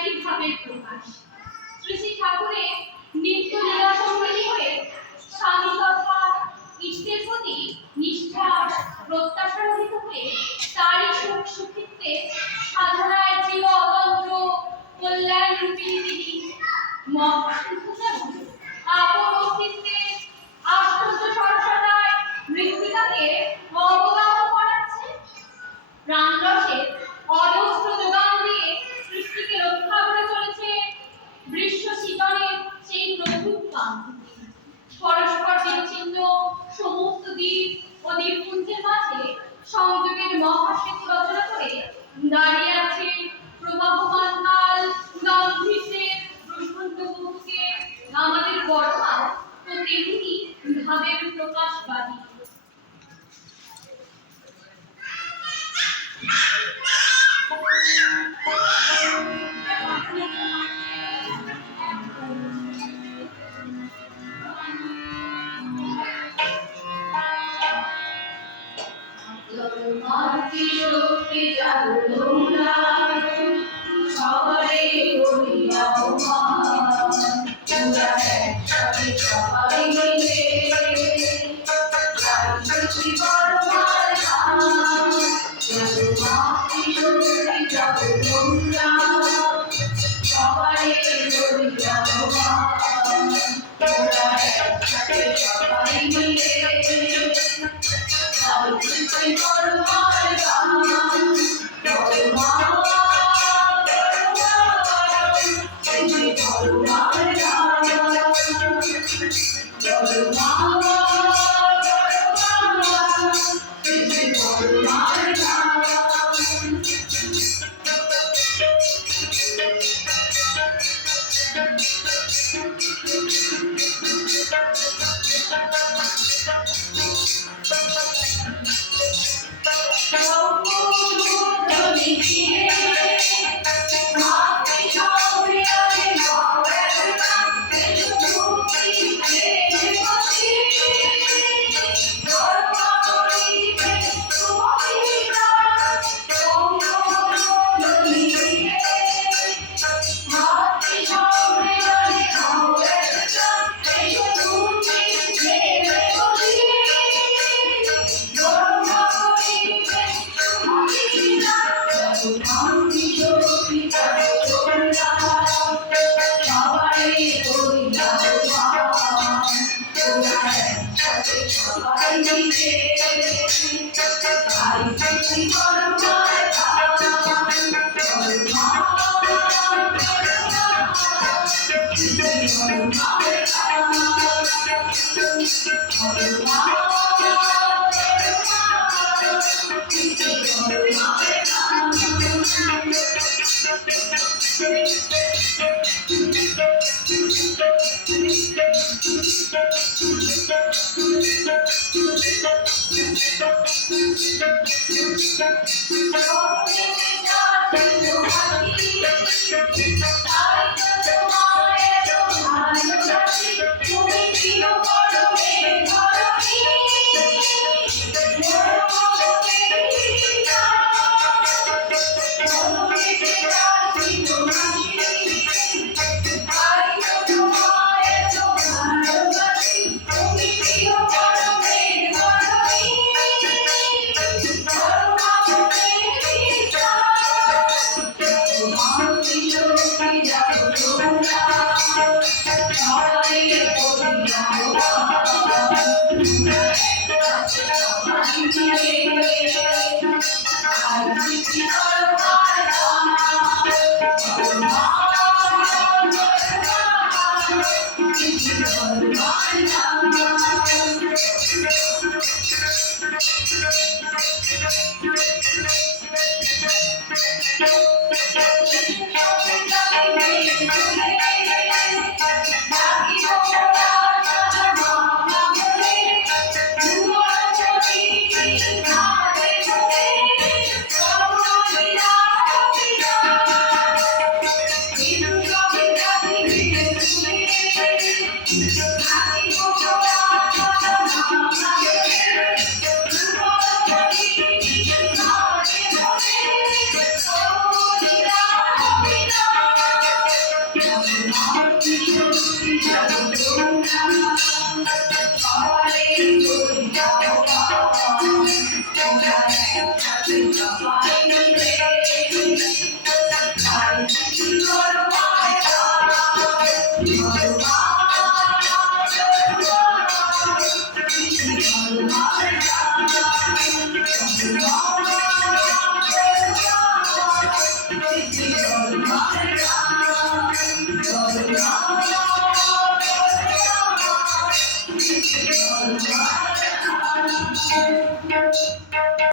একটি ভাবের প্রকাশ। শ্রী শ্রী ঠাকুরের নিত্য লীলা সঙ্গী হয়ে স্বামী তথা ইষ্টের প্রতি নিষ্ঠা প্রত্যাশা রহিত হয়ে তারই সুখ সুখিত্বে সাধনায় চির অতন্ত্র কল্যাণ রূপিণী তিনি আপন অস্তিত্বে আশ্চর্য সরসতায় মৃত্তিকাকে অবগাত করাচ্ছে। প্রাণরসের অজস্র যোগান দিয়ে সৃষ্টিকে রক্ষা করে চলেছে বৃষ্ণ শীতনের সেই প্রভুর কান্তি। পরস্পর বিচ্ছিন্ন সমস্ত দ্বীপ ও দ্বীপপুঞ্জের মাঝে সংযোগের মহাসেতু রচনা করে দাঁড়িয়ে আছে প্রবাহমান কাল গাম্ভীর্যের প্রশান্ত বুকে আমাদের বড়মাল তো তেমনি ভাবের প্রকাশবাদী।